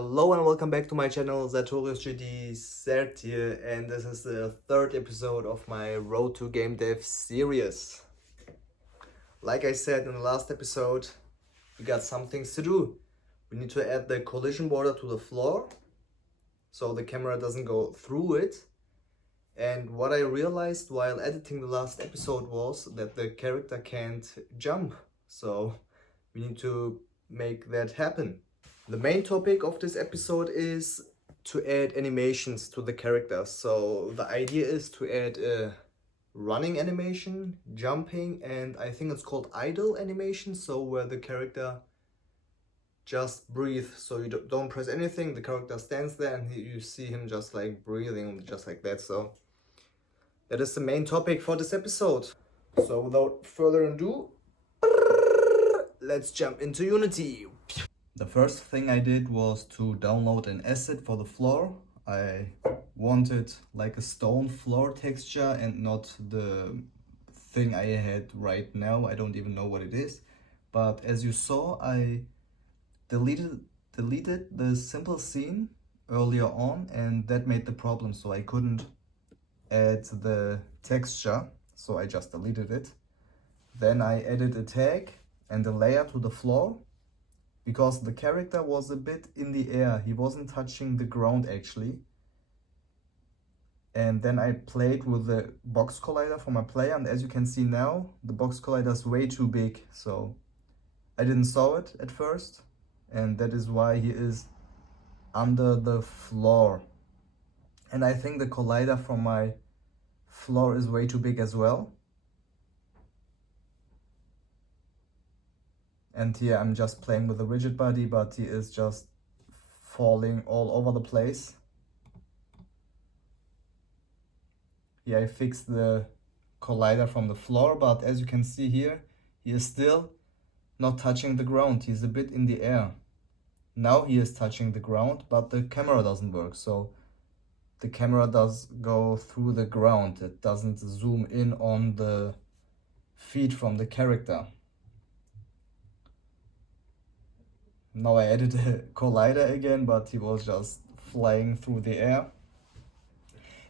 Hello and welcome back to my channel, Sartorius GD Zert here, and this is the third episode of my Road to GameDev series. Like I said in the last episode, we got some things to do. We need to add the collision border to the floor, so the camera doesn't go through it. And what I realized while editing the last episode was that the character can't jump, so we need to make that happen. The main topic of this episode is to add animations to the characters. So the idea is to add a running animation, jumping, and I think it's called idle animation. So where the character just breathes. So you don't press anything, the character stands there and you see him just like breathing just like that. So that is the main topic for this episode. So without further ado, let's jump into Unity. The first thing I did was to download an asset for the floor. I wanted like a stone floor texture and not the thing I had right now. I don't even know what it is. But as you saw, I deleted the simple scene earlier on, and that made the problem. So I couldn't add the texture, so I just deleted it. Then I added a tag and a layer to the floor, because the character was a bit in the air. He wasn't touching the ground actually. And then I played with the box collider for my player, and as you can see now, the box collider is way too big. So I didn't saw it at first, and that is why he is under the floor. And I think the collider from my floor is way too big as well. And here I'm just playing with a rigid body, but he is just falling all over the place. Here I fixed the collider from the floor, but as you can see here, he is still not touching the ground. He's a bit in the air. Now he is touching the ground, but the camera doesn't work. So the camera does go through the ground. It doesn't zoom in on the feet from the character. Now I added a collider again, but he was just flying through the air.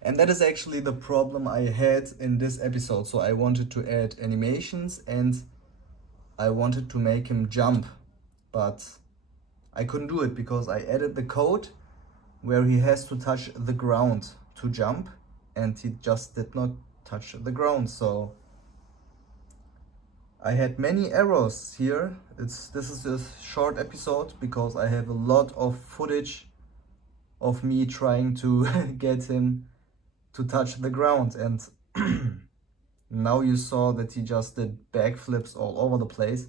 And that is actually the problem I had in this episode. So I wanted to add animations and I wanted to make him jump, but I couldn't do it because I added the code where he has to touch the ground to jump, and he just did not touch the ground. So I had many errors here. This is a short episode because I have a lot of footage of me trying to get him to touch the ground, and now you saw that he just did backflips all over the place,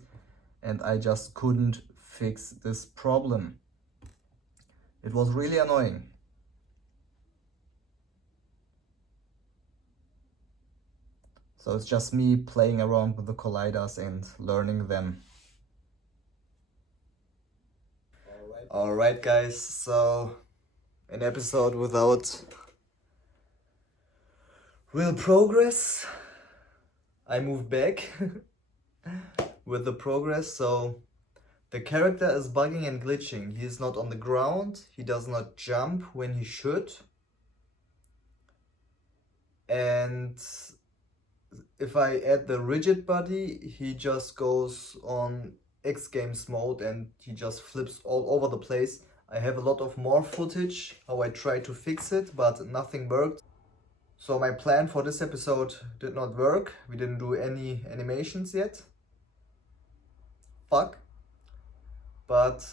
and I just couldn't fix this problem. It was really annoying. So it's just me playing around with the colliders and learning them. Alright guys, so an episode without real progress. I moved back with the progress. So the character is bugging and glitching. He is not on the ground. He does not jump when he should. And if I add the rigid body, he just goes on X Games mode and he just flips all over the place. I have a lot of more footage how I tried to fix it, but nothing worked. So my plan for this episode did not work. We didn't do any animations yet. Fuck. But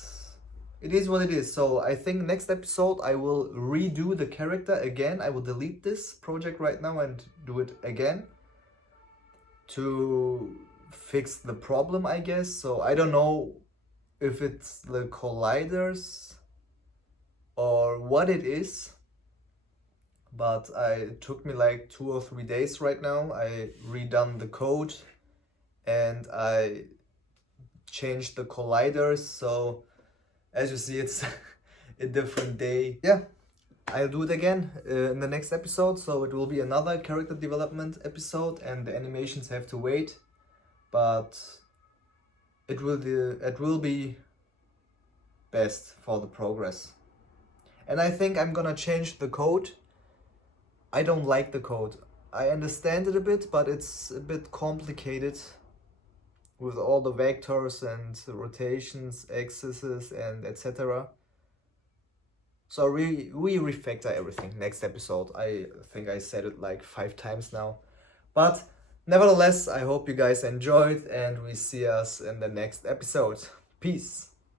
it is what it is. So I think next episode I will redo the character again. I will delete this project right now and do it again to fix the problem, I guess. So I don't know if it's the colliders or what it is, but it took me like 2 or 3 days right now. I redone the code and I changed the colliders. So as you see, it's a different day. Yeah, I'll do it again in the next episode. So it will be another character development episode and the animations have to wait, but it will be best for the progress. And I think I'm gonna change the code. I don't like the code. I understand it a bit, but it's a bit complicated with all the vectors and rotations, axes, and etc. So we refactor everything next episode. I think I said it like 5 times now. But nevertheless, I hope you guys enjoyed and we see us in the next episode. Peace.